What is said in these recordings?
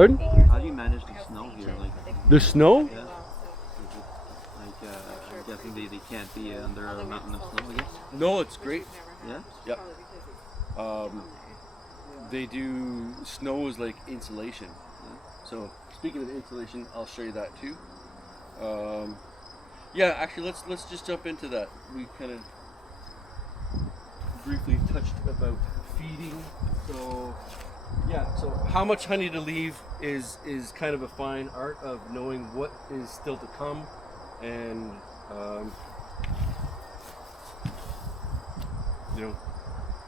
Pardon? How do you manage the snow here? Like, The snow? yeah. Is it like I'm guessing they can't be under a mountain of snow, I guess. No, it's great. Yeah. Yep. They do snow is like insulation. So speaking of insulation, I'll show you that too. Yeah, actually, let's just jump into that. We kind of briefly touched about feeding. So yeah, so how much honey to leave is kind of a fine art of knowing what is still to come, and you know,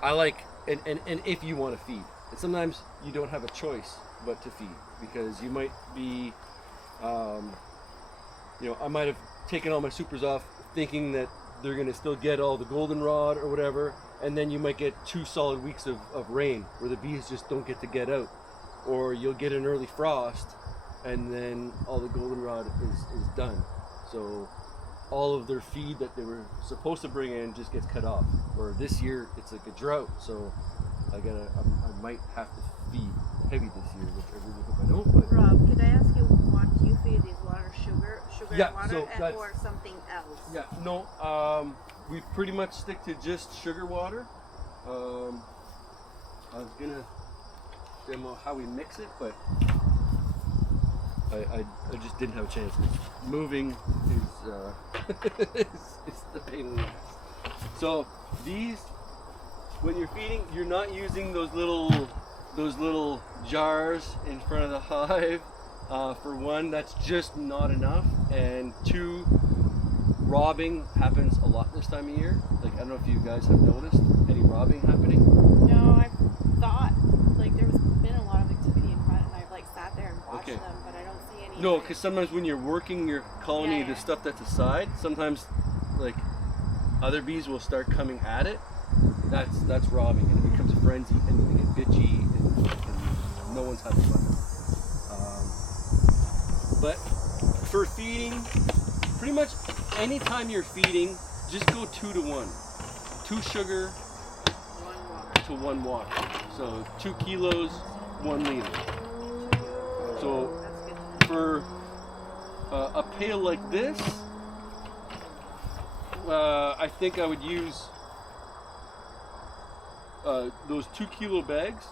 I like and if you want to feed, and sometimes you don't have a choice but to feed, because you might be you know, I might have taken all my supers off thinking that they're going to still get all the goldenrod or whatever, and then you might get 2 solid weeks of rain where the bees just don't get to get out, or you'll get an early frost and then all the goldenrod is done. So all of their feed that they were supposed to bring in just gets cut off. Or this year it's like a drought, so I might have to feed heavy this year, which I really hope I don't. But Rob, could I ask you what you feed is water, sugar Yeah, and water, so that's- or something else? yeah, no, we pretty much stick to just sugar water. I was gonna demo how we mix it, but I just didn't have a chance. Moving is the pain in the ass. So these, when you're feeding, you're not using those little jars in front of the hive. For one, that's just not enough, and two, robbing happens a lot this time of year. Like, I don't know if you guys have noticed any robbing happening. No, I thought like there was been a lot of activity in front, and I've like sat there and watched Okay. them, but I don't see any. No, because sometimes when you're working your colony, Yeah, the yeah. stuff that's aside, sometimes like other bees will start coming at it. That's robbing, and it becomes a frenzy, and then they get bitchy, and no one's having fun. But for feeding, pretty much anytime you're feeding, just go 2 to 1. 2 sugar One water. to 1 water. So 2 kilos, 1 liter. So That's good. for a pail like this, I think I would use those 2 kilo bags.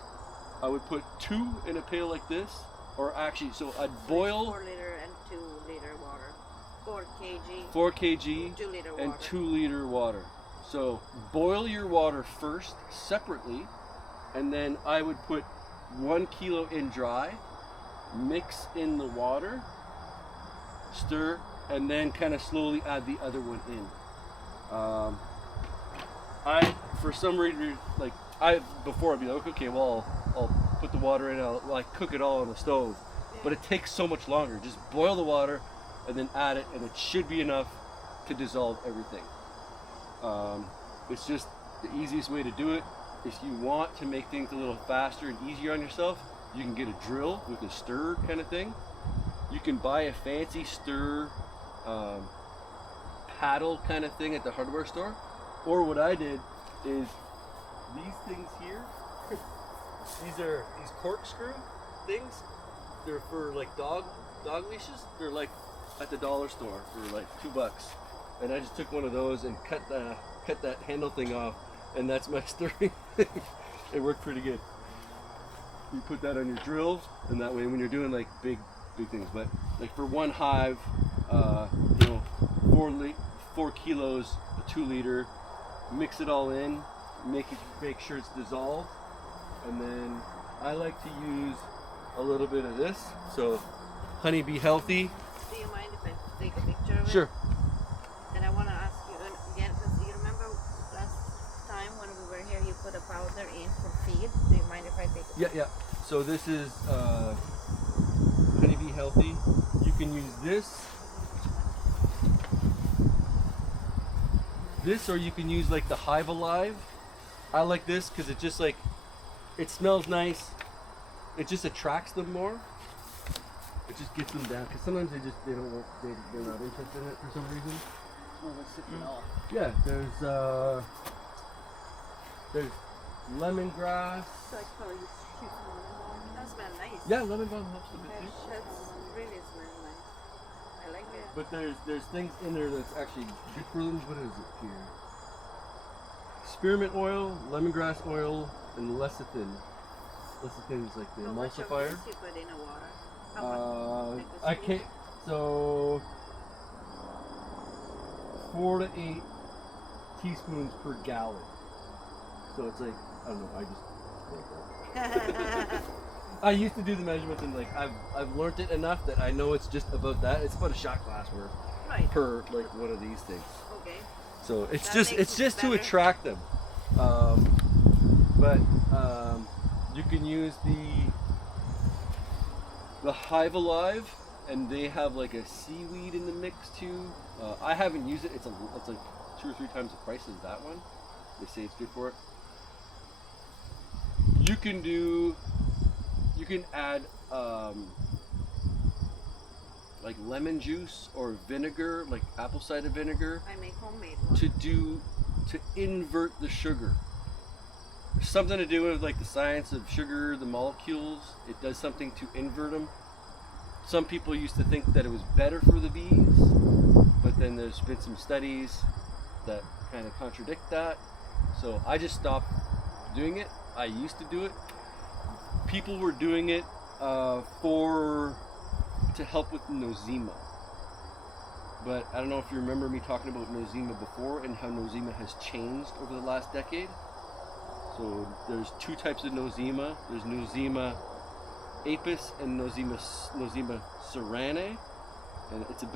I would put 2 in a pail like this, or actually, so I'd boil 4 liter and 2 liter water. 4 kg. 4 kg 2 liter water. and 2 liter water. So boil your water first separately, and then I would put 1 kilo in dry, mix in the water, stir, and then kind of slowly add the other one in. For some reason, like before I'd be like, okay, well, I'll put the water in, I'll cook it all on the stove, but it takes so much longer. Just boil the water and then add it, and it should be enough to dissolve everything. It's just the easiest way to do it. If you want to make things a little faster and easier on yourself, you can get a drill with a stir kind of thing. You can buy a fancy stir paddle kind of thing at the hardware store. Or what I did is these things here. These corkscrew things. They're for like dog leashes. They're like at the dollar store for like $2. And I just took one of those and cut that handle thing off, and that's my stirring thing. It worked pretty good. You put that on your drill, and that way when you're doing like big things, but like for one hive, you know, 4 kilos, a 2 liter, mix it all in, make sure it's dissolved, and then I like to use a little bit of this. So, Honey Bee Healthy. Do you mind if I take a picture of it? Sure. And I want to ask you again, because you remember last time when we were here, you put a powder in for feed. Do you mind if I take a Yeah. So this is Honey Bee Healthy. You can use this, or you can use like the Hive Alive. I like this because it just like, it smells nice. It just attracts them more. It just gets them down, because sometimes they're not interested in it for some reason. Yeah, there's lemongrass. So I could probably just shoot some lemon. smell nice. Yeah, lemon balm helps a bit That too. shots really smell nice. I like it. But there's things in there that's actually good for them. What is it here? Spearmint oil, lemongrass oil, and lecithin. Lecithin is like the How much of emulsifier. this you put in the water? How much? Like a I spoon? can't. So 4 to 8 teaspoons per gallon. So it's like I don't know. I just. I used to do the measurements and like I've learned it enough that I know it's just about that. It's about a shot glass worth Right. per like one of these things. Okay. So it's That just makes it's it just to better. attract them. But you can use the Hive Alive, and they have like a seaweed in the mix too. I haven't used it. It's like 2 or 3 times the price as that one. They say it's good for it. You can add like lemon juice or vinegar, like apple cider vinegar, I make homemade one. to invert the sugar. There's something to do with like the science of sugar, the molecules. It does something to invert them. Some people used to think that it was better for the bees, but then there's been some studies that kind of contradict that. So I just stopped doing it. I used to do it. People were doing it to help with nosema. But I don't know if you remember me talking about nosema before and how nosema has changed over the last decade. So there's 2 types of nosema. There's nosema apis and nosema ceranae, and it's a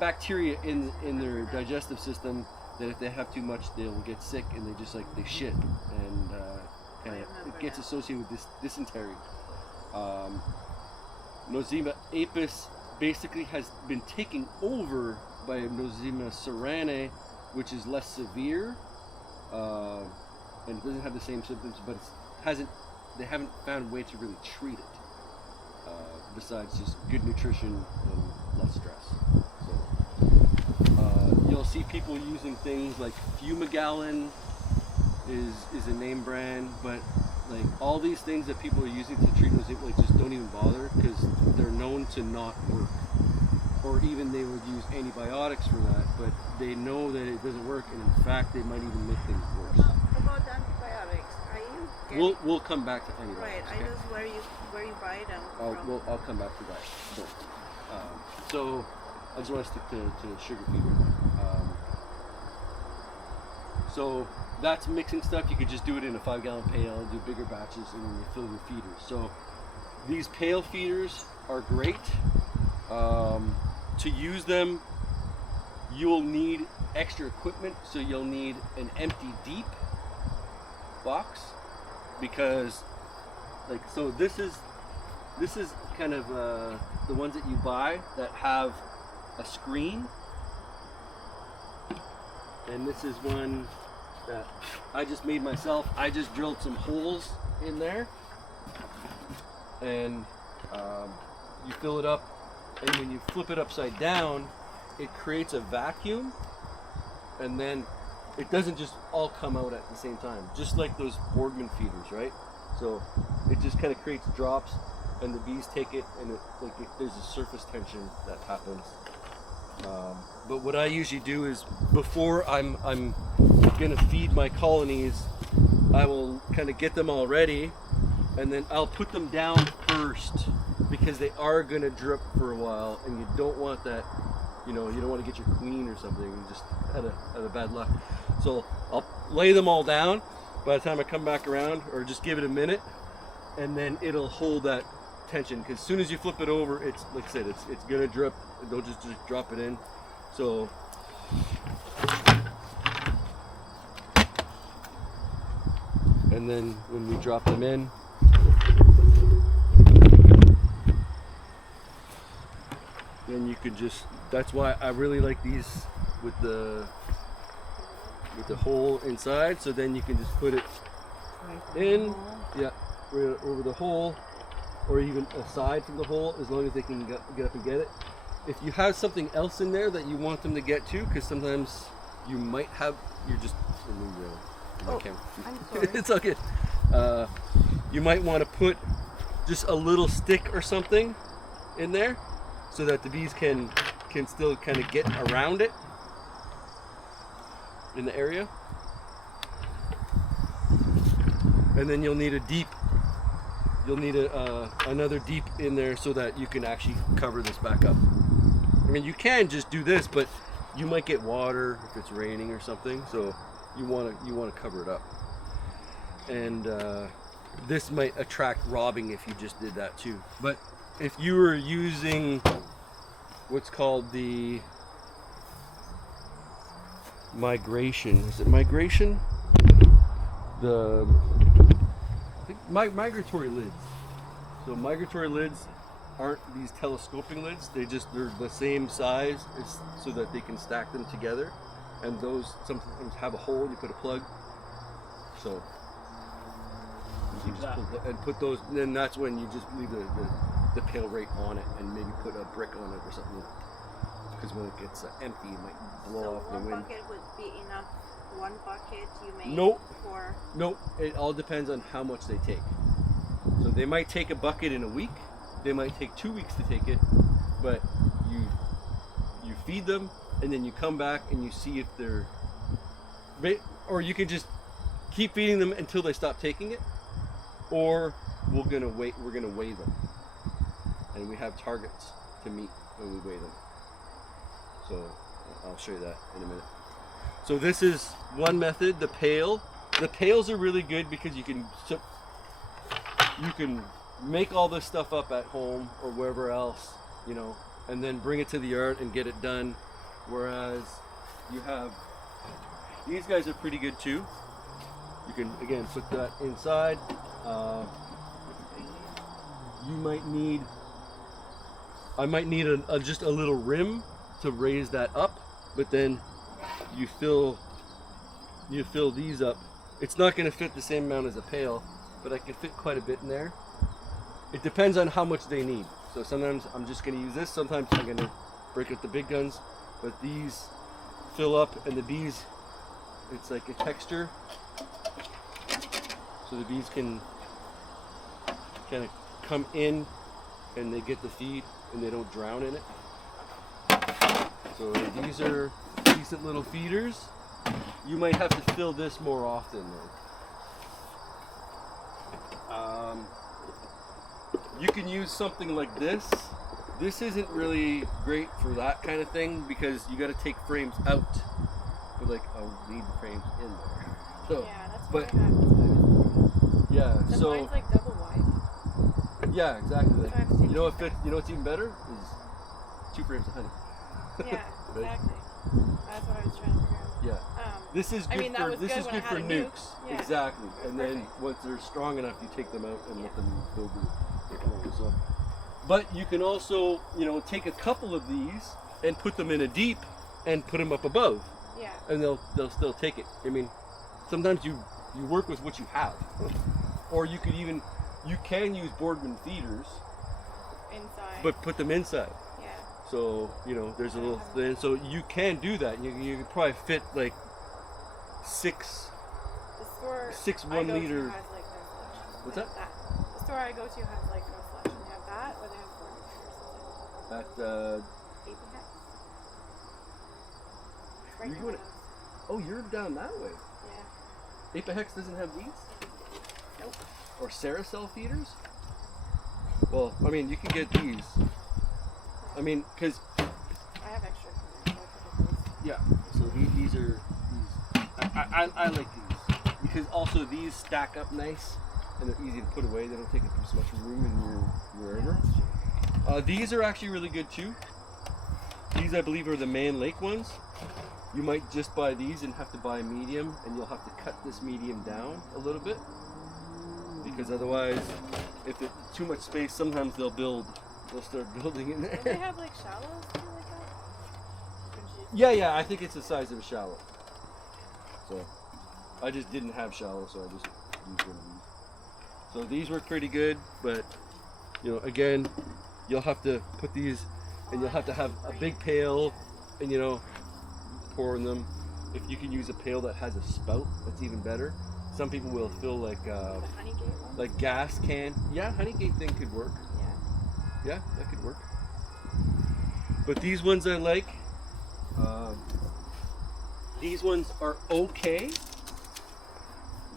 bacteria in their digestive system that if they have too much they'll get sick and they just like they shit and it gets associated with dysentery. Nosema apis basically has been taken over by Nosema ceranae, which is less severe, and it doesn't have the same symptoms, but they haven't found a way to really treat it, besides just good nutrition and less stress. So, you'll see people using things like Fumigallon is a name brand, but like all these things that people are using to treat nosema, like just don't even bother because they're known to not work. Or even they would use antibiotics for that, but they know that it doesn't work, and in fact they might even make things worse. About antibiotics, are you getting... We'll come back to antibiotics. Right, I okay? just where you buy them from. I'll come back to that. So I just want to stick to sugar feeder. So that's mixing stuff. You could just do it in a 5-gallon pail and do bigger batches, and then you fill your feeders. So these pail feeders are great. To use them, you will need extra equipment. So you'll need an empty deep box, because this is kind of the ones that you buy that have a screen, and this is one that I just made myself. I just drilled some holes in there, and you fill it up, and when you flip it upside down, it creates a vacuum, and then it doesn't just all come out at the same time, just like those Boardman feeders, right? So it just kind of creates drops, and the bees take it, and there's a surface tension that happens. But what I usually do is, before I'm gonna feed my colonies, I will kind of get them all ready, and then I'll put them down first, because they are gonna drip for a while, and you don't want that. You don't want to get your queen or something and just had a bad luck. So I'll lay them all down by the time I come back around, or just give it a minute, and then it'll hold that tension. Because as soon as you flip it over, it's like I said, it's gonna drip. Don't just drop it in. So and then when we drop them in, then you could just, that's why I really like these with the hole inside, so then you can just put it in, yeah, right over the hole, or even aside from the hole, as long as they can get up and get it. If you have something else in there that you want them to get to, because sometimes you might have, you're just, Oh, I'm sorry. it's okay. you might want to put just a little stick or something in there so that the bees can still kind of get around it in the area. And then you'll need another deep in there so that you can actually cover this back up. I mean, you can just do this, but you might get water if it's raining or something, so you want to cover it up. And this might attract robbing if you just did that too. But if you were using what's called the migration, is it migration? The migratory lids. So migratory lids aren't these telescoping lids. They're the same size so that they can stack them together. And those sometimes have a hole. You put a plug. So you just put those. And then that's when you just leave the pail right on it, and maybe put a brick on it or something. Because when it gets empty, it might blow off the wind. One bucket would be enough. One bucket you make Nope. for. Nope. It all depends on how much they take. So they might take a bucket in a week. They might take 2 weeks to take it, but you feed them and then you come back and you see if they're, or you can just keep feeding them until they stop taking it, or we're gonna weigh them, and we have targets to meet when we weigh them. So I'll show you that in a minute. So this is one method, the pail. The pails are really good because you can make all this stuff up at home or wherever else, you know, and then bring it to the yard and get it done. Whereas you have, these guys are pretty good too. You can, again, put that inside. You might need, I might need just a little rim to raise that up, but then you fill these up. It's not going to fit the same amount as a pail, but I can fit quite a bit in there. It depends on how much they need. So sometimes I'm just going to use this. Sometimes I'm going to break out the big guns. But these fill up, and the bees, it's like a texture. So the bees can kind of come in and they get the feed and they don't drown in it. So these are decent little feeders. You might have to fill this more often though. You can use something like this. This isn't really great for that kind of thing because you got to take frames out. But like, I'll need the frames in there. So, Yeah, that's but what I have. That's what I was thinking. yeah, Then so mine's like double wide. yeah, exactly. So I have to take You know what two fit? You know what's even better is 2 frames of honey. Yeah, Right? exactly. That's what I was trying to figure out. Yeah. This is good that for was this good is when good I for had a nukes. nuke. Yeah. Exactly. It was And then perfect. once they're strong enough, you take them out and let them build their home. So, but you can also, you know, take a couple of these and put them in a deep and put them up above, Yeah. and they'll still take it. I mean, sometimes you work with what you have, or you can use Boardman feeders, Inside. but put them inside. yeah. So, you know, there's a little thing. So you can do that. You can probably fit like six The store 6 I 1 go to liter. has like no selection. What's They that? have The store I go to has like no selection. They have that, or they have 4 At 8 Right You're near going my house. oh, you're down that way. Yeah. Apex doesn't have these, Nope. or Saracell feeders. Well, I mean, you can get these. I mean, because I have extra. So I could get those. yeah. So these are these. I like these because also these stack up nice and they're easy to put away. They don't take up so much room in your wherever. That's true. These are actually really good too. These, I believe, are the Man Lake ones. You might just buy these and have to buy a medium, and you'll have to cut this medium down a little bit because otherwise, if it's too much space, sometimes they'll start building in Don't they there. have like shallows too, like that? Or just- Yeah, I think it's the size of a shallow. So, I just didn't have shallow, so I just used one of these. So these work pretty good, but you know, again, you'll have to put these, and you'll have to have a big pail, and you know, pour in them. If you can use a pail that has a spout, that's even better. some people will fill like The Honeygate one? like gas can. Yeah, Honeygate thing could work. Yeah. Yeah, that could work. But these ones I like. These ones are okay.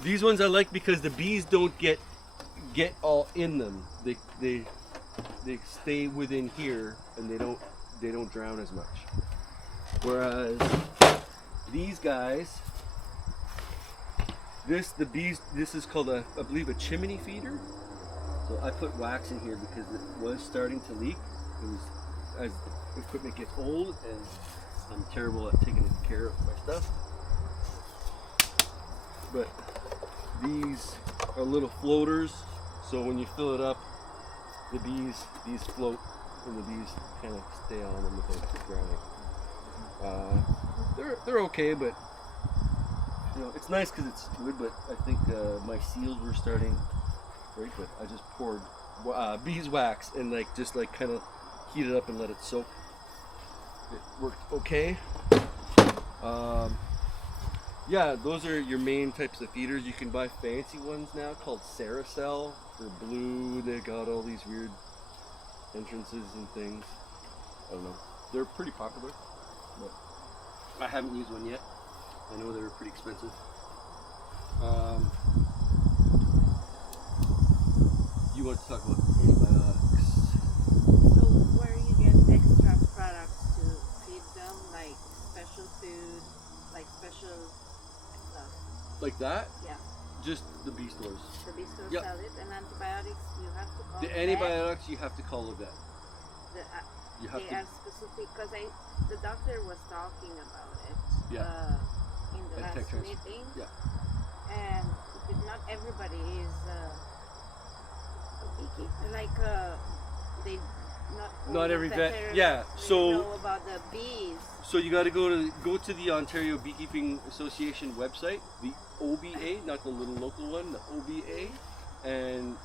These ones I like because the bees don't get all in them. They stay within here and they don't drown as much. Whereas these guys, this is called I believe a chimney feeder. So I put wax in here because it was starting to leak. It was as the equipment gets old and I'm terrible at taking care of my stuff. But these are little floaters, so when you fill it up, these float and the bees kind of stay on them without drowning. They're okay, but you know it's nice because it's wood. But I think my seals were starting right. But I just poured beeswax and just kind of heat it up and let it soak. It worked okay. Yeah, those are your main types of feeders. You can buy fancy ones now called Ceracell. They're blue. They got all these weird entrances and things. I don't know. They're pretty popular, but I haven't used one yet. I know they're pretty expensive. You want to talk about antibiotics? So where you get extra products to feed them, like special food, like special stuff? Like that? Yeah. Just the bee stores. The bee stores Yep. sell it, and antibiotics you have to call The vet. antibiotics you have to call a vet. The, You have they to. are specific because the doctor was talking about it Yeah. in the At last Tech Trans. meeting, Yeah. and not everybody is a beekeeper. Like they all Not the every vet- veterinarians yeah, so- know about the bees. So you got to go to the Ontario Beekeeping Association website, the OBA, not the little local one, the OBA, and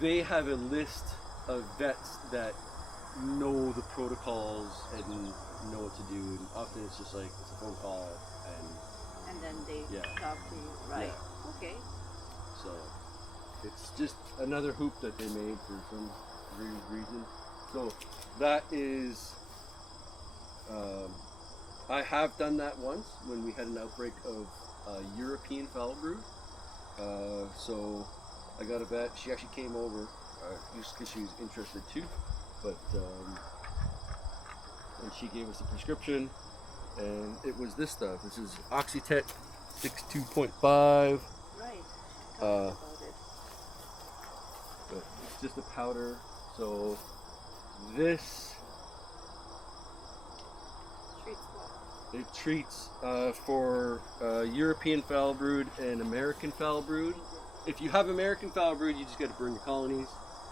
they have a list of vets that know the protocols and know what to do. And often it's just like it's a phone call, And then they Yeah. talk to you, right? Okay. so it's just another hoop that they made for some weird reason. So that is. I have done that once when we had an outbreak of European foul brood. So I got a vet. She actually came over just because she was interested too. But and she gave us a prescription, and it was this stuff. This is Oxytet 62.5. Right. Uh, Talk about it. But it's just a powder. So this. Treats what? It treats for European foul brood and American foul brood. If you have American foul brood, you just got to burn your colonies.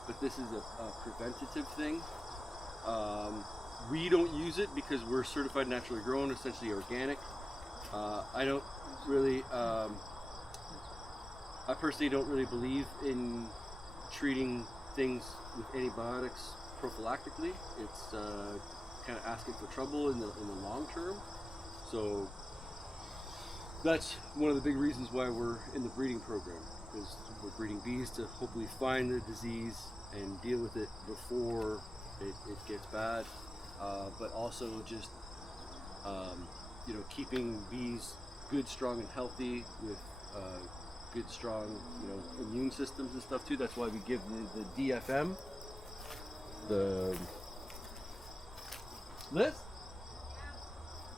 But this is a preventative thing. We don't use it because we're certified naturally grown, essentially organic. I don't really, I personally don't really believe in treating things with antibiotics prophylactically. It's kind of asking for trouble in the long term. So that's one of the big reasons why we're in the breeding program, because we're breeding bees to hopefully find the disease and deal with it before it gets bad, but also just keeping bees good, strong, and healthy with good, strong immune systems and stuff too. That's why we give the DFM. Liz,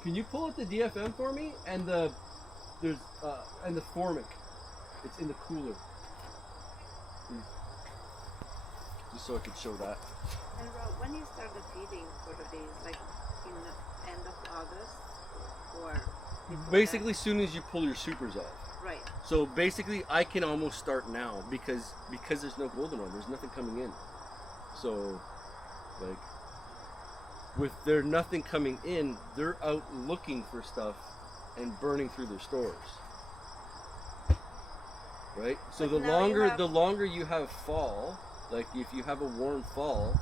can you pull out the DFM for me and the Formic? It's in the cooler. Just so I could show that. And Rob, when you start the feeding for the bees, like in the end of August or before Basically, as soon as you pull your supers off. that? Right. So basically, I can almost start now because there's no golden one. There's nothing coming in. So, like, with there nothing coming in, they're out looking for stuff and burning through their stores. Right. So But the now you longer have- you have fall, like if you have a warm fall,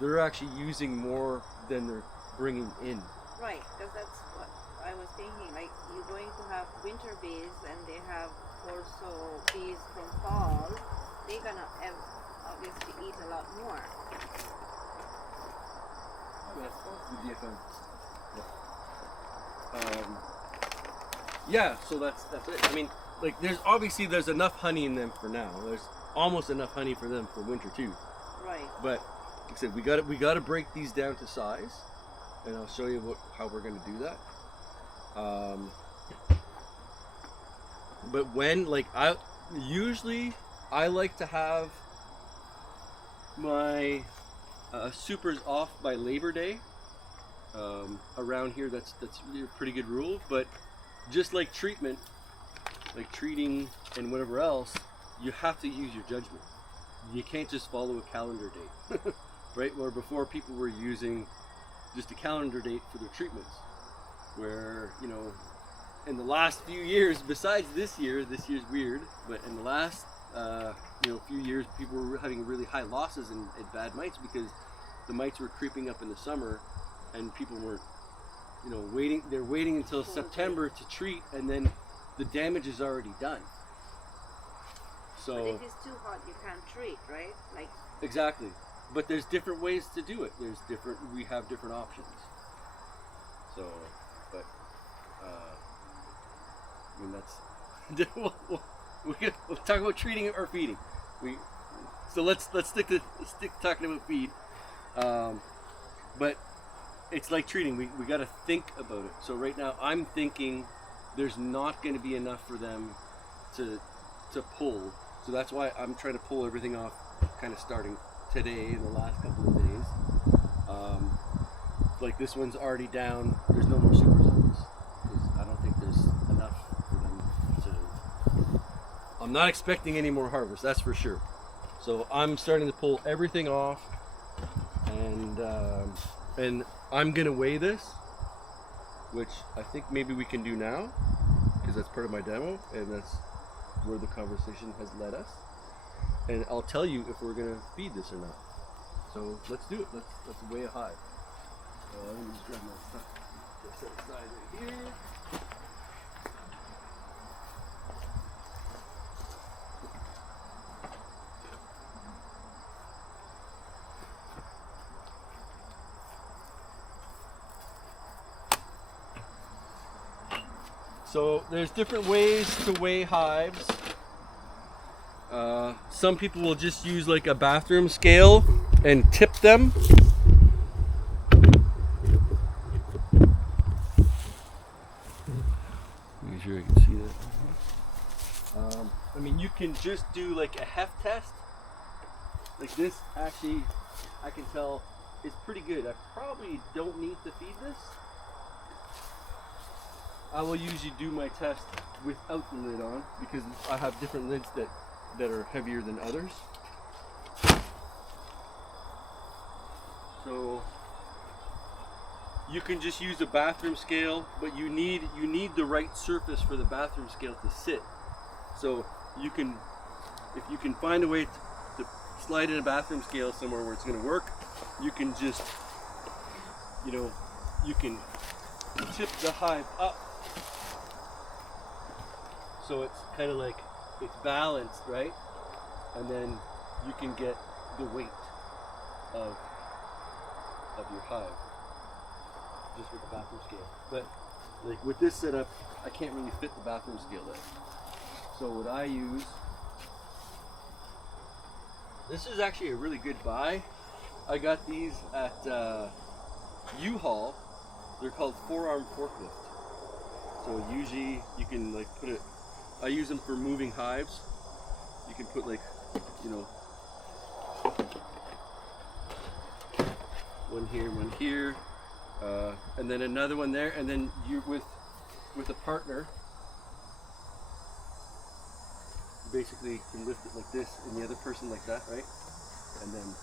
they're actually using more than they're bringing in. Right, because that's what I was thinking. Like you're going to have winter winter bees and they have also bees from fall, they're gonna obviously eat a lot more. Yeah, so that's it. I mean, like there's enough honey in them for now. There's almost enough honey for them for winter too. Right. But like I said, we got to break these down to size, and I'll show you how we're going to do that. But when I like to have my supers off by Labor Day. Around here, that's really a pretty good rule. But just like treatment, like treating and whatever else, you have to use your judgment. You can't just follow a calendar date, right? Where before people were using just a calendar date for their treatments, where in the last few years, besides this year's weird, but in the last few years, people were having really high losses in bad mites because the mites were creeping up in the summer, and people were waiting. They're waiting until September to treat, and then the damage is already done. So but if it's too hot, you can't treat, right? Like exactly. But there's different ways to do it. We have different options. So, but I mean we'll talk about treating or feeding. So let's stick talking about feed. But it's like treating. We got to think about it. So right now I'm thinking there's not going to be enough for them to pull. So that's why I'm trying to pull everything off, kind of starting today in the last couple of days. Like this one's already down. There's no more super zones because I don't think there's enough for them to. I'm not expecting any more harvest, that's for sure. So I'm starting to pull everything off, and I'm gonna weigh this, which I think maybe we can do now because that's part of my demo, and that's where the conversation has led us. And I'll tell you if we're gonna feed this or not. So let's do it. Let's weigh a hive. Let me just grab my stuff. Set it aside right here. So there's different ways to weigh hives. Some people will just use like a bathroom scale and tip them. Make sure I can see that. I mean, you can just do like a heft test. Like this, actually, I can tell is pretty good. I probably don't need to feed this. I will usually do my test without the lid on because I have different lids that are heavier than others. So you can just use a bathroom scale, but you need the right surface for the bathroom scale to sit. So you can, if you can find a way to slide in a bathroom scale somewhere where it's going to work, you can just, you can tip the hive up. So it's kind of like it's balanced, right? And then you can get the weight of your hive just with the bathroom scale. But like with this setup, I can't really fit the bathroom scale in. So what I use, this is actually a really good buy. I got these at U-Haul. They're called 4-arm forklift. So usually you can like put it, I use them for moving hives. You can put like, one here, and then another one there, and then you with a partner, you basically can lift it like this, and the other person like that, right? And then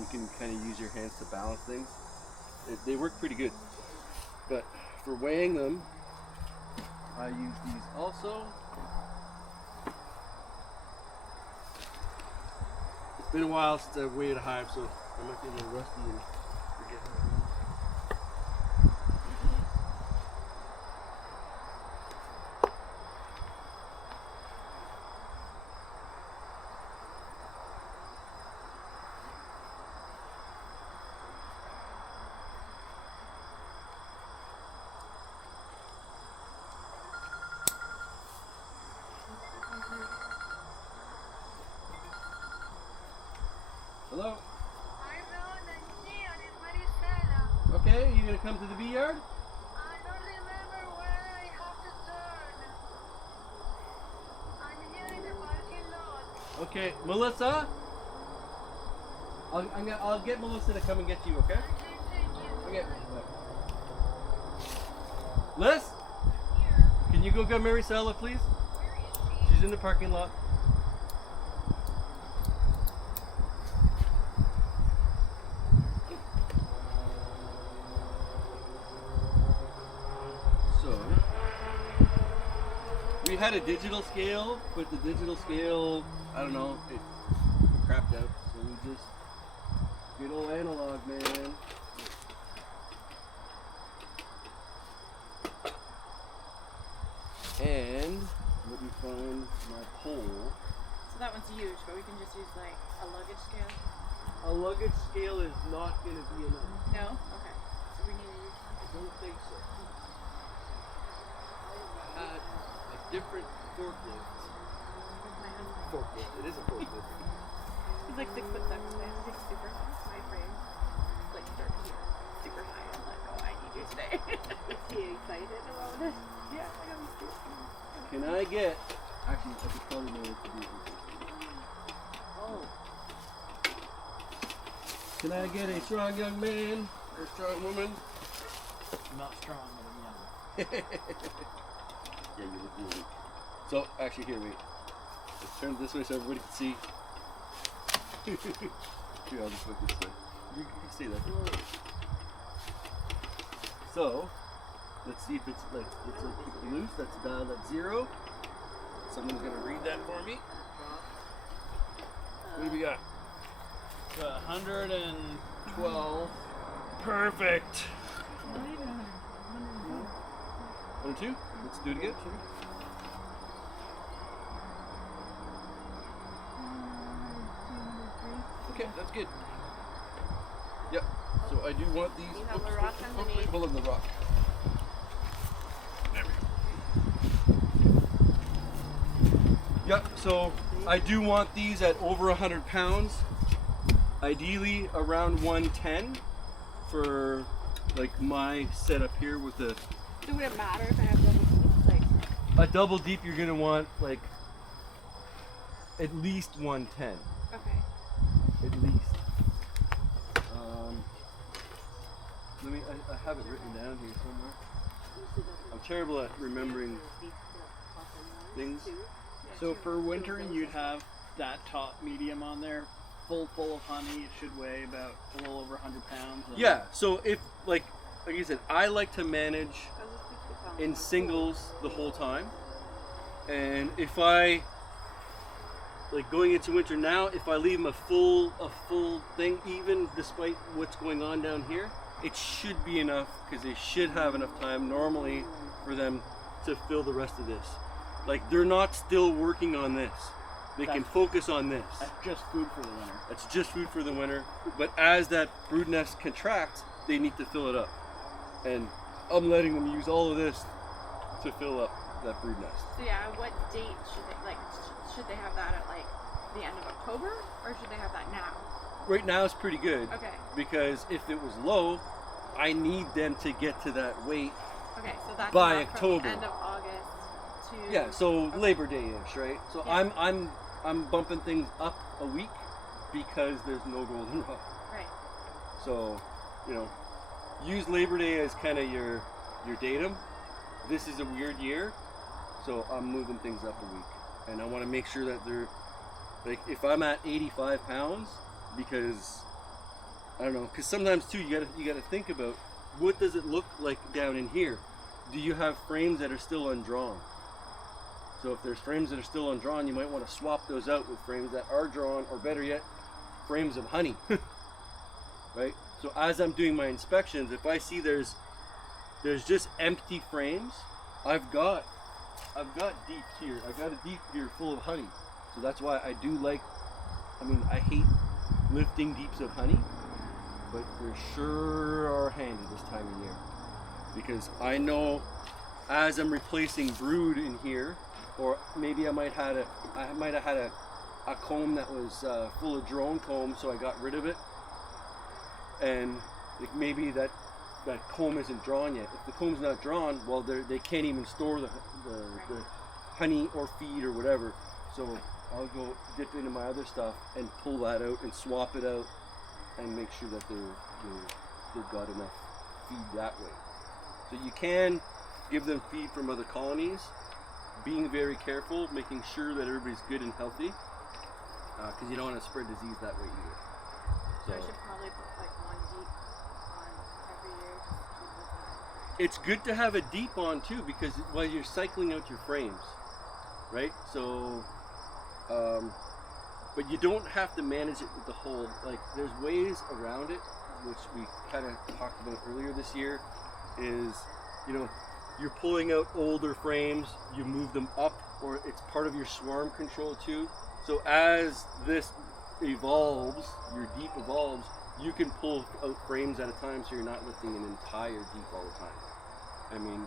you can kind of use your hands to balance things. They work pretty good. But for weighing them, I use these also. It's been a while since I've weighed a hive, so I might be a little rusty and forget how to do Okay, are you gonna come to the bee yard? I don't remember where I have to turn. I'm here in the parking lot. Okay, Melissa. I'll get Melissa to come and get you. Okay. Okay, thank you. Okay. Liz, can you go get Mary Sella, please? Where is she? She's in the parking lot. So, we had a digital scale, but the digital scale, I don't know, it crapped out. So we just, good old analog, man. And let me find my pole. So that one's huge, but we can just use like a luggage scale. A luggage scale is not going to be enough. No? Okay. So we need to use. I don't think so. I had a different forklift. My husband. Forklift. It is a forklift. He's like 6'7", man. He's super high. My frame is like 30 here. Super high. I'm like, oh, I need you today. Is he excited about it? Yeah, I know he's cute. Can I get? Actually, I could probably know what to do. Oh. Can I get a strong young man or a strong woman? Not strong, but I'm young. Yeah, you look really. So actually, here, wait. Let's turn it this way so everybody can see. Here, I'll just put this way. You can see that. So, let's see if it's like, let's keep it loose. That's dialed at 0. Someone's gonna read that for me. What do we got? 112. Perfect. Not even 100. 102. Let's do it again. Okay, that's good. Yep. So I do want these. You have a oops, rock oops, oops, underneath. Hold on the rock. There we go. Yep. So I do want these at over 100 pounds. Ideally around 110 for like my setup here with the So would it matter if I have double seats? Like, a double deep. You're gonna want like at least 110. okay. At least. Let me. I have it written down here somewhere. I'm terrible at remembering things. So for winter, you'd have that top medium on there, full of honey. It should weigh about a little over 100 pounds. and- Yeah. So if like I said, I like to manage in singles the whole time, and if I like going into winter now, if I leave them a full thing, even despite what's going on down here, it should be enough because they should have enough time normally for them to fill the rest of this. Like they're not still working on this. They can focus on this. That's just food for the winter. That's just food for the winter. But as that brood nest contracts, they need to fill it up. And I'm letting them use all of this to fill up that brood nest. So yeah, what date should they should they have that at like the end of October or should they have that now? Right now it's pretty good Okay. because if it was low, I need them to get to that weight. Okay, so that's By not from October. the end of August to Yeah, so okay. Labor Day-ish, right? So Yeah. I'm bumping things up a week because there's no goldenrod. Right. So, you know, use Labor Day as kind of your datum. This is a weird year, so I'm moving things up a week, and I want to make sure that they're like if I'm at 85 pounds, because I don't know, because sometimes too you gotta think about what does it look like down in here. Do you have frames that are still undrawn? So if there's frames that are still undrawn, you might want to swap those out with frames that are drawn, or better yet, frames of honey. Right? So as I'm doing my inspections, if I see there's just empty frames, I've got deeps here. I've got a deep here full of honey. So that's why I do like, I mean, I hate lifting deeps of honey, but they sure are handy this time of year. Because I know as I'm replacing brood in here, or maybe I might have had a comb that was full of drone comb, so I got rid of it. And like maybe that that comb isn't drawn yet. If the comb's not drawn, well, they can't even store the honey or feed or whatever. So I'll go dip into my other stuff and pull that out and swap it out and make sure that they've got enough feed that way. So you can give them feed from other colonies, being very careful, making sure that everybody's good and healthy, because you don't want to spread disease that way either. So I So should probably put like one deep on every year just to keep with that. it's good to have a deep on too, because while you're cycling out your frames, right? So, but you don't have to manage it with the whole, like there's ways around it, which we kind of talked about earlier this year, is, you know, you're pulling out older frames, you move them up, or it's part of your swarm control too. So as this evolves, your deep evolves, you can pull out frames at a time, so you're not lifting an entire deep all the time. I mean,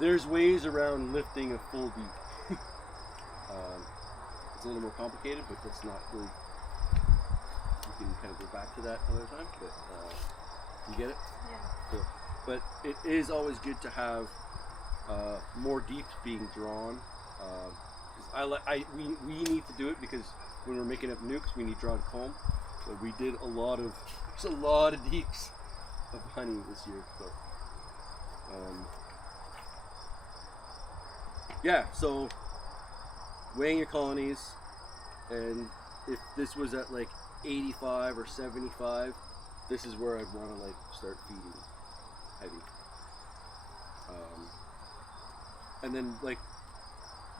there's ways around lifting a full deep. It's a little more complicated, but that's not really, you can kind of go back to that another time, but you get it? Yeah. Cool. But it is always good to have more deeps being drawn. We need to do it because when we're making up nukes, we need drawn comb. So we did there's a lot of deeps of honey this year. So yeah, so weighing your colonies, and if this was at like 85 or 75, this is where I'd want to like start feeding heavy. And then like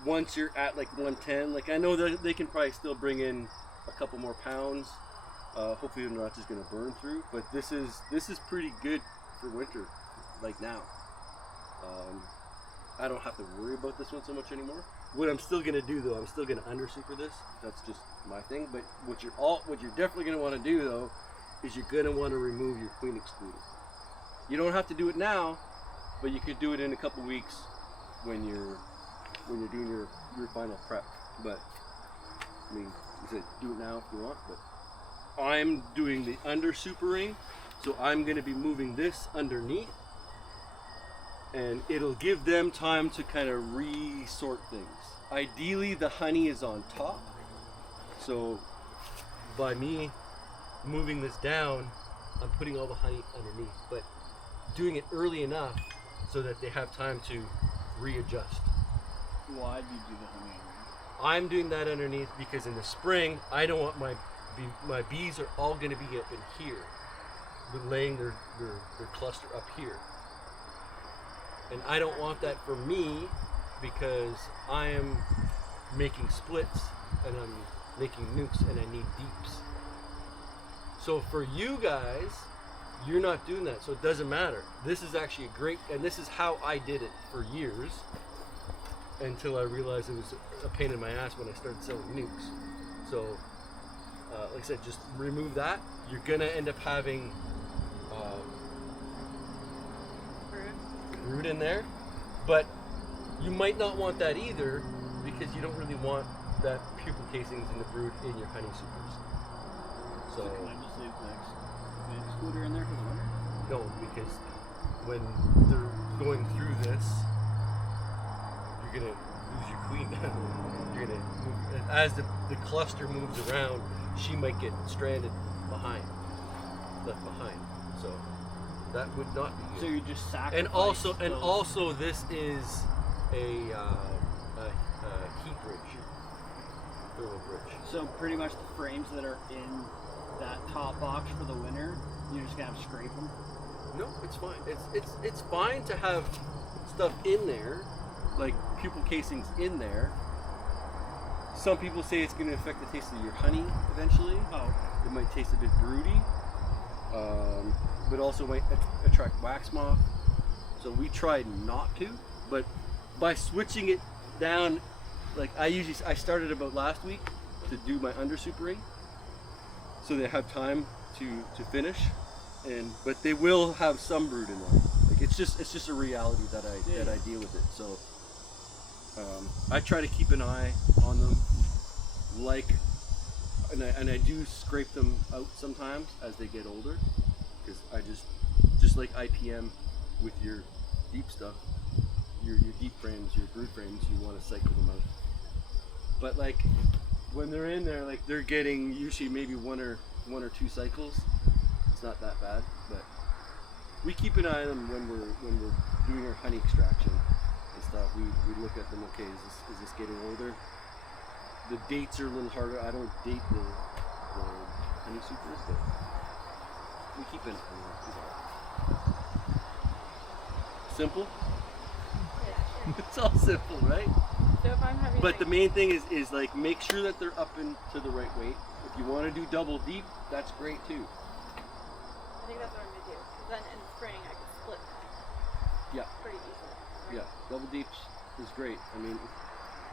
once you're at like 110, like I know that they can probably still bring in a couple more pounds. Hopefully they're not just gonna burn through, but this is pretty good for winter, like now. I don't have to worry about this one so much anymore. What I'm still gonna do though, I'm still gonna under super this. That's just my thing. But what you're definitely gonna want to do though, is you're gonna want to remove your queen excluder. You don't have to do it now, but you could do it in a couple weeks when you're doing your final prep. But I mean, you said do it now if you want, but I'm doing the under supering, so I'm gonna be moving this underneath, and it'll give them time to kind of re-sort things. Ideally, the honey is on top, so by me moving this down, I'm putting all the honey underneath, but doing it early enough so that they have time to readjust. Why do you do the honey? I'm doing that underneath because in the spring, I don't want my bees are all going to be up in here, but laying their cluster up here. And I don't want that for me because I am making splits and I'm making nukes and I need deeps. So for you guys, you're not doing that, so it doesn't matter. This is actually a great, and this is how I did it for years until I realized it was a pain in my ass when I started selling nukes. So, like I said, just remove that. You're gonna end up having brood in there, but you might not want that either because you don't really want that pupil casings in the brood in your honey supers. So Can I just leave the excluder in there for the winter? no, because when they're going through this, you're gonna lose your queen. You're gonna move, as the cluster moves around, she might get stranded left behind. So that would not be good. So you just sacrifice. And also those- this is a heat bridge, thermal bridge. So pretty much the frames that are in that top box for the winter, you're just gonna have to scrape them. No, it's fine. It's fine to have stuff in there, like pupil casings in there. Some people say it's going to affect the taste of your honey eventually. Oh, It might taste a bit broody, but also might attract wax moth. So we tried not to, but by switching it down, like I started about last week to do my under supering, so they have time to finish, but they will have some brood in there. Like it's just a reality that I deal with it. So I try to keep an eye on them, and I do scrape them out sometimes as they get older, because just like IPM with your deep stuff, your deep frames, your brood frames, you want to cycle them out. But like when they're in there, like they're getting usually maybe one or two cycles. It's not that bad, but we keep an eye on them when we're doing our honey extraction and stuff. We look at them. Okay, is this getting older? The dates are a little harder. I don't date the honey supers, but we keep an eye on them. Simple. It's all simple, right? So if I'm having But the main thing is like make sure that they're up into the right weight. If you want to do double deep, that's great too. I think that's what I'm gonna do. 'Cause then in spring I can split Yeah, pretty easily. Right? yeah. Double deeps is great. I mean,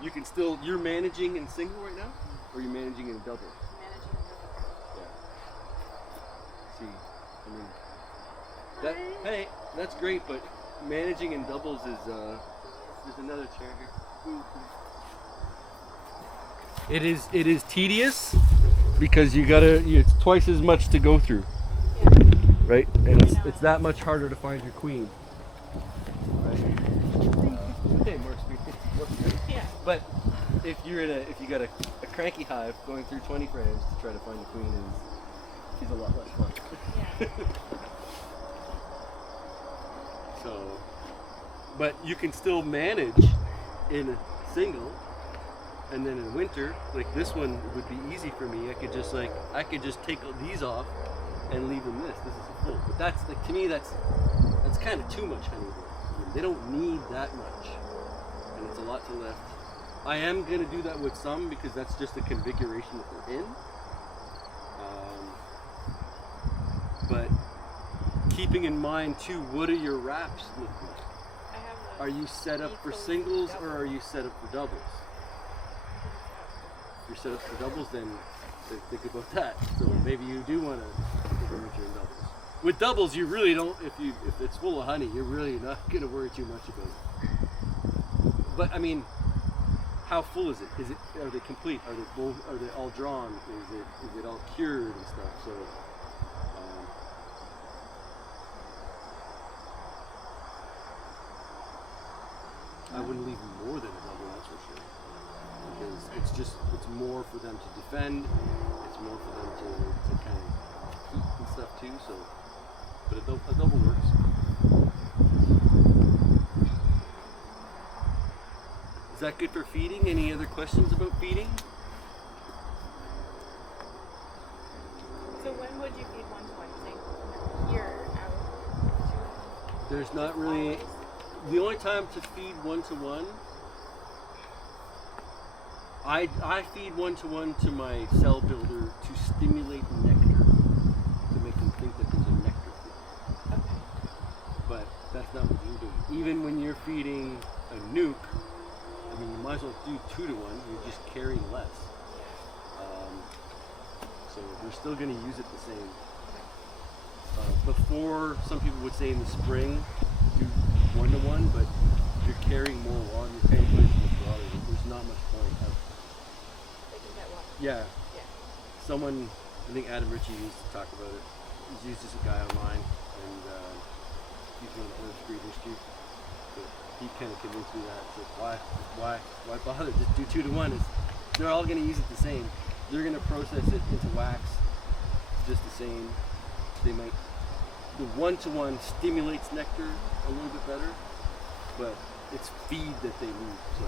you can still, you're managing in single right now, or you're managing in double. Managing the Yeah. See, I mean, that, hey, that's great, but managing in doubles is, there's another chair here. It is tedious because it's twice as much to go through, right? And it's that much harder to find your queen. Right? Okay, more experience. Yeah. But if you got a cranky hive going through 20 frames to try to find the queen is a lot less fun. Yeah. So, but you can still manage in a single, and then in winter, like this one would be easy for me. I could just take these off and leave them this. This is a full. But that's like, to me that's kind of too much honey. They don't need that much, and it's a lot to lift. I am gonna do that with some because that's just the configuration that they're in. But keeping in mind too, what are your wraps look like? I have the Are you set up for singles or are you set up for doubles? If you're set up for doubles, then think about that. So maybe you do want to implement your doubles. With doubles, you really don't. If it's full of honey, you're really not going to worry too much about it. But I mean, how full is it? Are they complete? Are they all drawn? Is it all cured and stuff? So. I wouldn't leave more than a double, that's for sure. Because it's more for them to defend, it's more for them to kind of heat and stuff too, so, but a double works. Is that good for feeding? Any other questions about feeding? So when would you feed one-to-one? Say here out. There's not really. Always? The only time to feed one-to-one, I feed one-to-one to my cell builder to stimulate nectar, to make them think that there's a nectar flow. Okay. But that's not what you're doing. Even when you're feeding a nuke, I mean, you might as well do 2-to-1, you're just carrying less. So they're still going to use it the same. Before, some people would say in the spring, do 1-to-1, but you're carrying more water, you're carrying way too much water. There's not much point. They can get one. Yeah. Yeah. Someone, I think Adam Ritchie used to talk about it. He's just a guy online, and he's one of the orange breeders too. But he kind of convinced me that. So why bother? Just do 2-to-1. They're all going to use it the same. They're going to process it into wax just the same. They might. The 1-to-1 stimulates nectar a little bit better, but it's feed that they need. So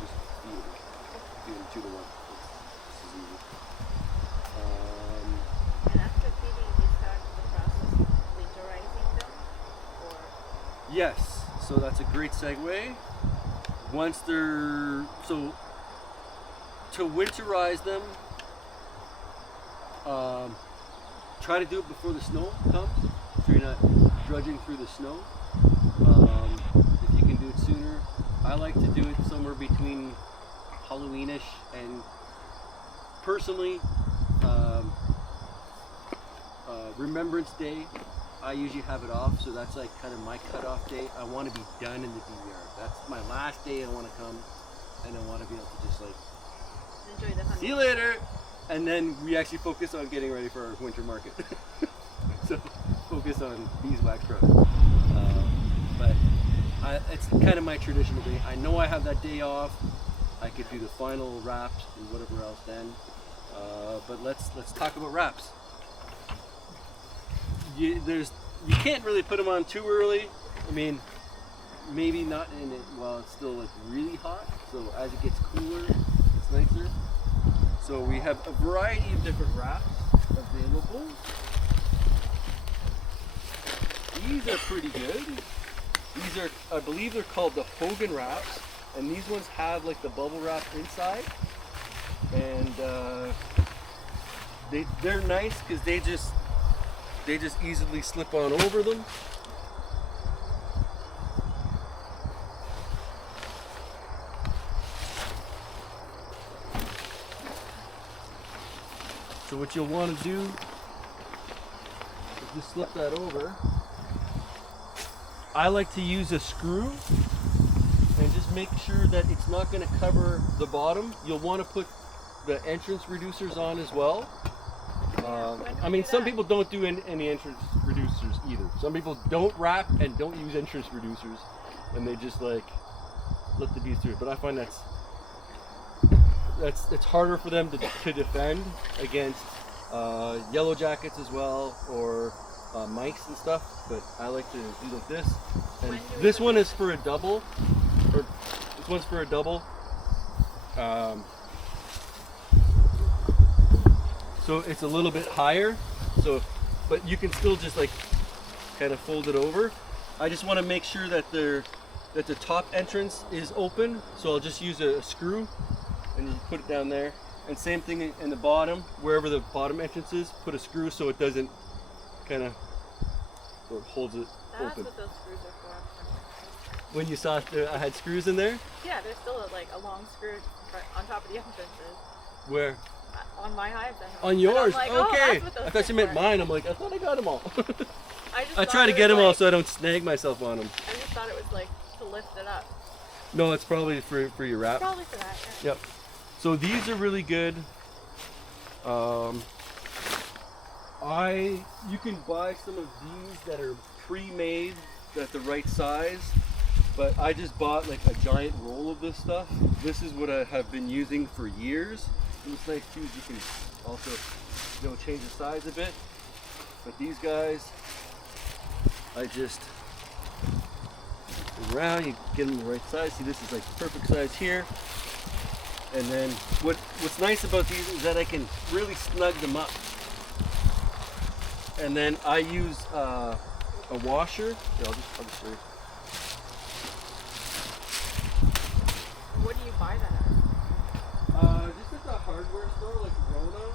just feed it. Doing 2-to-1. This is easy. And after feeding, you start the process of winterizing them, or Yes. So that's a great segue. Once they're to winterize them, try to do it before the snow comes, so you're not drudging through the snow. If you can do it sooner, I like to do it somewhere between Halloweenish and personally, Remembrance Day. I usually have it off, so that's like kind of my cutoff date. I want to be done in the bee yard. That's my last day. I want to come, and I want to be able to just like enjoy the honey. see you later, and then we actually focus on getting ready for our winter market. So focus on beeswax growth. But it's kind of my traditional day. I know I have that day off. I could do the final wraps and whatever else then. But let's talk about wraps. You can't really put them on too early. I mean, maybe not in it while it's still like really hot. So as it gets cooler, it's nicer. So we have a variety of different wraps available. These are pretty good. These are, I believe they're called the Hogan wraps, and these ones have like the bubble wrap inside, and they're nice because they just easily slip on over them. So what you'll want to do is just slip that over. I like to use a screw and just make sure that it's not going to cover the bottom. You'll want to put the entrance reducers on as well. I mean, some people don't do any entrance reducers either. Some people don't wrap and don't use entrance reducers, and they just like let the bees through. But I find it's harder for them to defend against yellow jackets as well, or mice and stuff. But I like to do like this. And this one is for a double, or this one's for a double. So it's a little bit higher, but you can still just like kind of fold it over. I just want to make sure that the top entrance is open, so I'll just use a screw and you put it down there. And same thing in the bottom, wherever the bottom entrance is, put a screw so it doesn't kind of, so it holds it That's open. what those screws are for. When you saw I had screws in there? Yeah, there's still like a long screw on top of the entrances. Where? On my hives, I have. On yours? Like, oh, okay. that's what those I thought you things meant were. mine. I'm like, I thought I got them all. I I try to get them all so I don't snag myself on them. I just thought it was like to lift it up. No, it's probably for your wrap. Probably for that. Yeah. Yep. So these are really good. You can buy some of these that are pre-made at the right size, but I just bought like a giant roll of this stuff. This is what I have been using for years. And what's nice too is you can also, change the size a bit. But these guys, I just go around, you get them the right size. See, this is like perfect size here. And then what's nice about these is that I can really snug them up. And then I use a washer. Yeah, I'll just show you. What do you buy that at? Just at the hardware store, like Rona.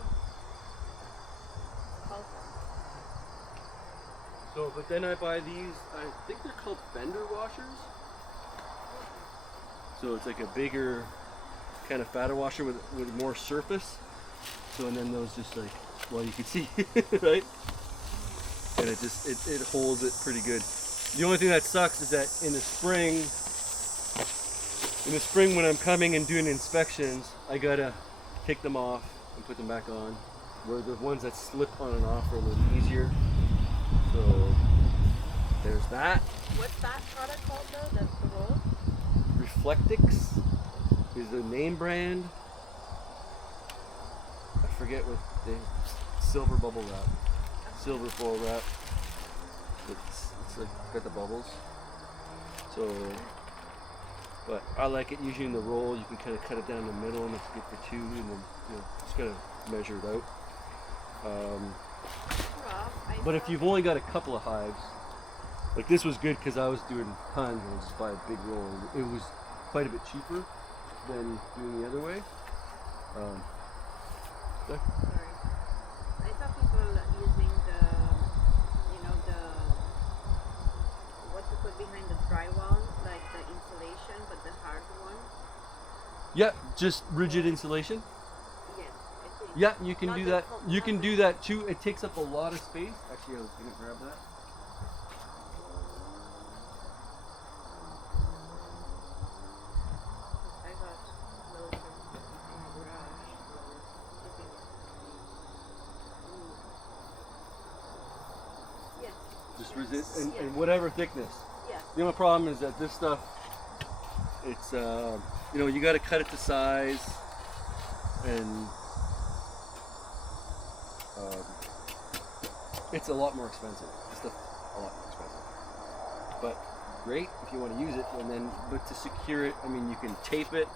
So, but then I buy these. I think they're called fender washers. So it's like a bigger, kind of fatter washer with more surface. So and then those just like, well, you can see, right? And it holds it pretty good. The only thing that sucks is that in the spring when I'm coming and doing inspections, I gotta take them off and put them back on. Where the ones that slip on and off are a little easier. So there's that. What's that product called though? The roll? Reflectix is the name brand. I forget what the silver bubble wrap. Silver foil wrap. It's like got the bubbles. So, but I like it usually in the roll. You can kind of cut it down the middle, and it's good for two, and then just kind of measure it out. But if you've only got a couple of hives, like this was good because I was doing tons and I just buy a big roll. It was quite a bit cheaper than doing the other way. Sorry. I saw people using what you put behind the drywall, like the insulation, but the hard one. Yeah, just rigid insulation. Yes, I think. Yeah, you can Not do the that. full- You not can the- do that too. It takes up a lot of space. Actually, I was gonna grab that. I got loads of stuff in my garage. I think. Yes. and whatever thickness. Yeah. The only problem is that this stuff, it's you know, you got to cut it to size, and it's a lot more expensive. This stuff a lot more expensive, but great if you want to use it. And then, but to secure it, I mean, you can tape it,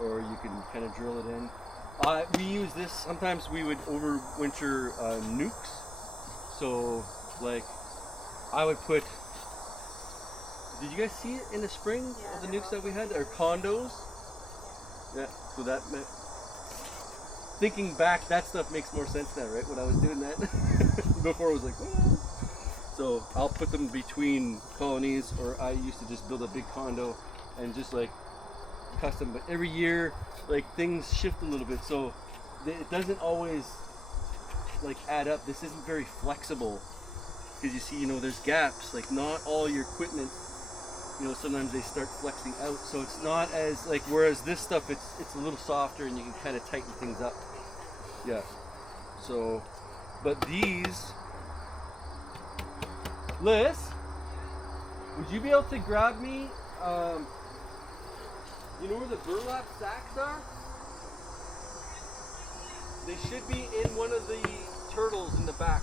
or you can kind of drill it in. We use this. Sometimes we would overwinter nukes. So, like, I would put. Did you guys see it in the spring of the nukes that we had? Or condos? Yeah. So that meant. Thinking back, that stuff makes more sense now, right? When I was doing that, before it was like, well. So I'll put them between colonies, or I used to just build a big condo and just like custom. But every year, like things shift a little bit, so it doesn't always like add up. This isn't very flexible because you see, you know, there's gaps. Like not all your equipment, you know, sometimes they start flexing out, so it's not as like. Whereas this stuff, it's a little softer and you can kind of tighten things up. Yeah. So, but these, Liz, would you be able to grab me? You know where the burlap sacks are? They should be in one of the turtles in the back.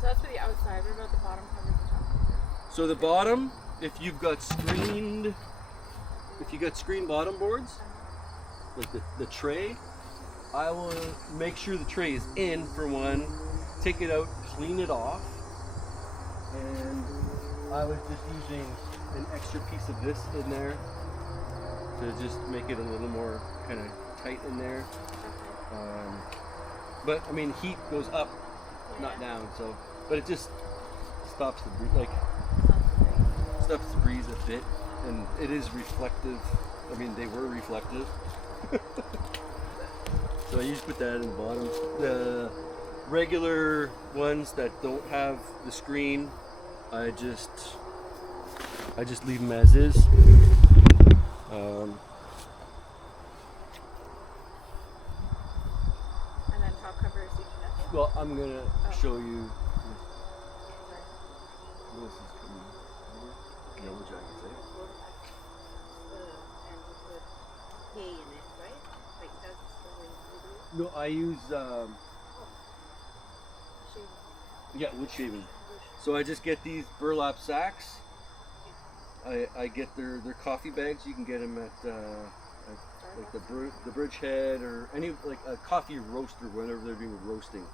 So that's for the outside. What about the bottom covers the top covers? So the bottom, if you got screened bottom boards, like the tray, I will make sure the tray is in for one, take it out, clean it off, and I was just using an extra piece of this in there to just make it a little more kind of tight in there. But I mean, heat goes up, not down. So, but it just stops the stops the breeze a bit, and it is reflective. I mean, they were reflective. So I usually put that in the bottom. The regular ones that don't have the screen, I just leave them as is. And then top covers you do nothing. Well, I'm gonna show you. This is coming. Yellow jackets, eh? And you put hay in it, right? Like that's the way you do it. No, I use wood shaving. So I just get these burlap sacks. I get their coffee bags. You can get them at like the Bridgehead or any like a coffee roaster whenever they're doing roasting.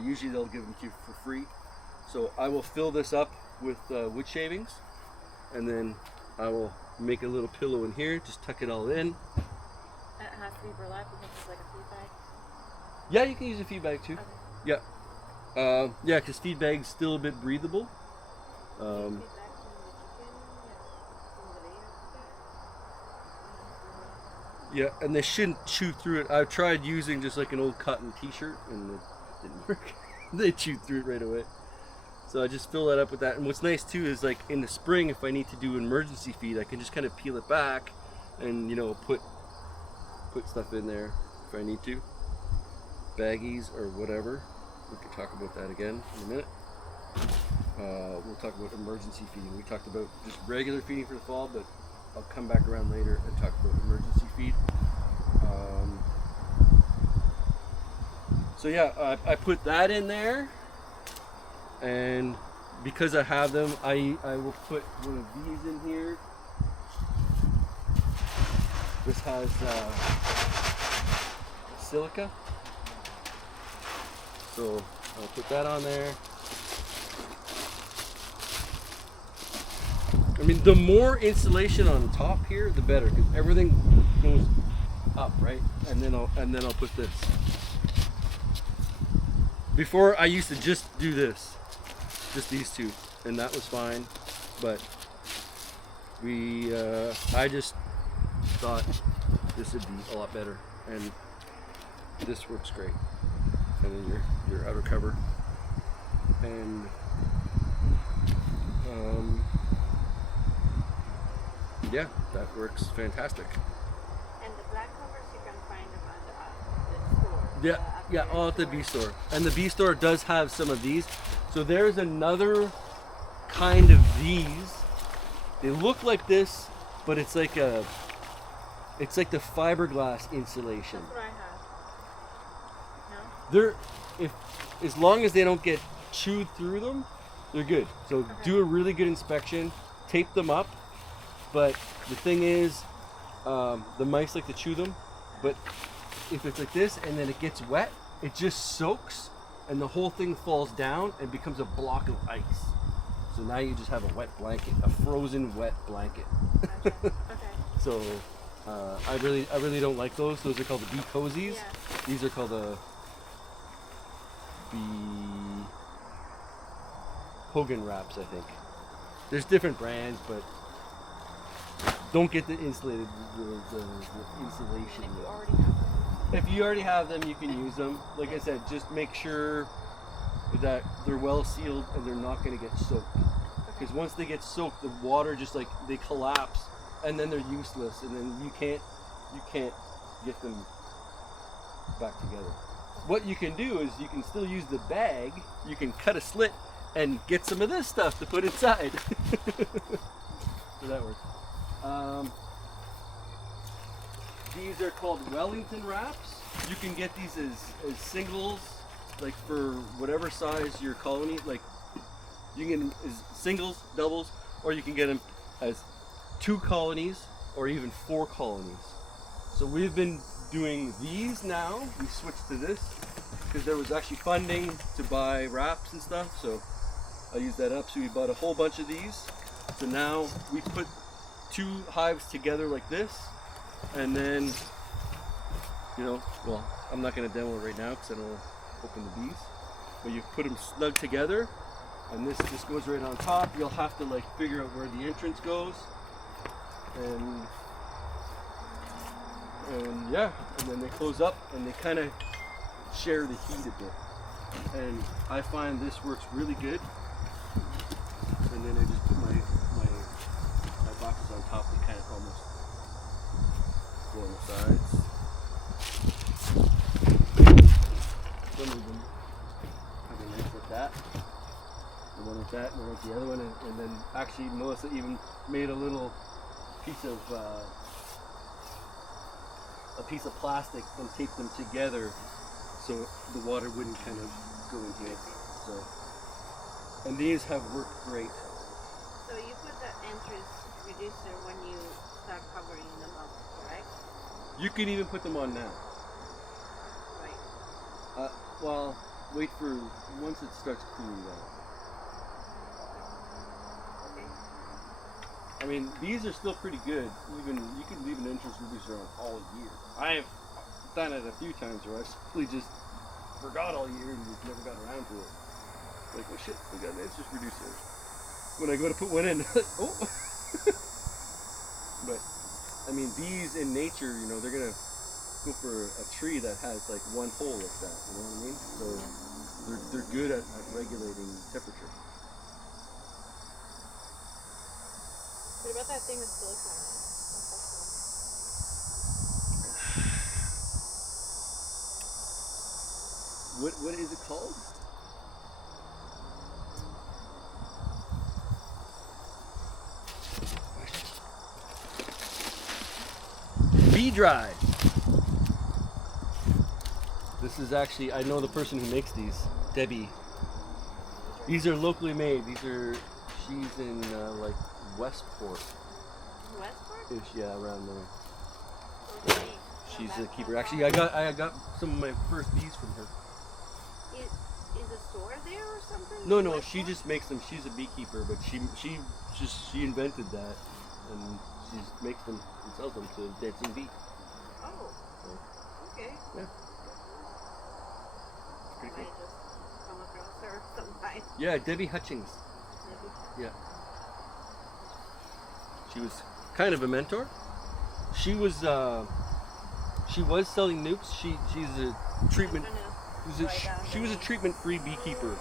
Usually they'll give them to you for free. So I will fill this up with wood shavings, and then I will make a little pillow in here. Just tuck it all in. And it has to be burlap because it's like a feed bag. Yeah, you can use a feed bag too. Okay. Yeah. Yeah, because feed bag's still a bit breathable. Yeah, and they shouldn't chew through it. I've tried using just like an old cotton t-shirt and it didn't work. They chewed through it right away. So I just fill that up with that. And what's nice too is like in the spring, if I need to do emergency feed, I can just kind of peel it back and, you know, put stuff in there if I need to. Baggies or whatever. We can talk about that again in a minute. We'll talk about emergency feeding. We talked about just regular feeding for the fall, but I'll come back around later and talk about emergency feed. So yeah, I put that in there, and because I have them, I will put one of these in here. This has silica, so I'll put that on there. I mean, the more insulation on top here, the better, because everything goes up, right? And then I'll put this. Before I used to just do this, just these two, and that was fine. But I just thought this would be a lot better, and this works great. And then your outer cover, and yeah, that works fantastic. And the black covers, you can find them at the store. Yeah, yeah, all at the bee store. And the bee store does have some of these. So there's another kind of these. They look like this, but it's like the fiberglass insulation. That's what I have. No? They're as long as they don't get chewed through them, they're good. So do a really good inspection, tape them up. But the thing is, the mice like to chew them. But if it's like this and then it gets wet, it just soaks and the whole thing falls down and becomes a block of ice. So now you just have a wet blanket, a frozen wet blanket. Okay. Okay. So I really don't like those. Those are called the bee cozies. Yeah. These are called the bee Hogan wraps, I think. There's different brands, but don't get the insulated the insulation. If you already have them. If you already have them, you can use them. Like I said, just make sure that they're well sealed and they're not going to get soaked. Because once they get soaked, the water just like they collapse and then they're useless, and then you can't get them back together. What you can do is you can still use the bag. You can cut a slit and get some of this stuff to put inside. So that works. These are called Wellington wraps. You can get these as singles, like for whatever size your colony. Like you can get them as singles, doubles, or you can get them as 2 colonies or even 4 colonies. So we've been doing these now. We switched to this because there was actually funding to buy wraps and stuff. So I used that up. So we bought a whole bunch of these. So now we put 2 hives together like this, and then, you know, well, I'm not going to demo it right now because I don't want to open the bees, but you put them snug together, and this just goes right on top. You'll have to like figure out where the entrance goes, and yeah, and then they close up and they kind of share the heat a bit, and I find this works really good. And then I just put my boxes on top and kind of almost go on the sides. Some of them have a knife like that, the one like that, and then like the other one, and then actually Melissa even made a little piece of plastic and taped them together so the water wouldn't kind of go in here. So, and these have worked great. So you put the entrance reducer when you start covering them up, correct? You can even put them on now. Right. Well, wait for once it starts cooling down. Okay. I mean, these are still pretty good. Even you can leave an entrance reducer on all year. I've done it a few times where I simply just forgot all year and just never got around to it. Like, oh shit, we got an entrance reducer. When I go to put one in, oh. But I mean, bees in nature, you know, they're gonna go for a tree that has like one hole like that. You know what I mean? So they're good at regulating temperature. What about that thing with silicone on it? What is it called? Bee Dry. This is actually, I know the person who makes these, Debbie. These are locally made. She's in like Westport. Westport? Yeah, around there. Okay. She's a keeper. Actually, I got some of my first bees from her. Is a store there or something? No, Westport? she just makes them. She's a beekeeper, but she invented that, and she makes them and sells them to Dancing Bee. Oh. Okay. Yeah. Pretty I cool. just come across her sometime. Yeah, Debbie Hutchings. Yeah. She was kind of a mentor. She was selling nukes. She's a treatment. She was a treatment-free beekeeper,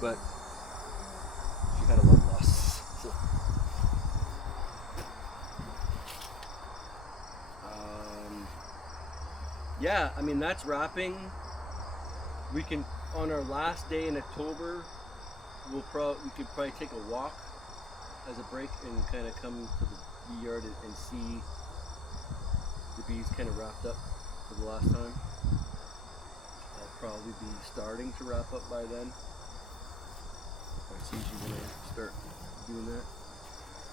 but she had a lot of losses. So. yeah, I mean that's wrapping. We can on our last day in October, we could probably take a walk as a break and kind of come to the bee yard and see the bees kind of wrapped up for the last time. I'll probably be starting to wrap up by then. That's usually when I start doing that.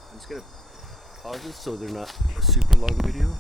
I'm just gonna pause this so they're not a super long video.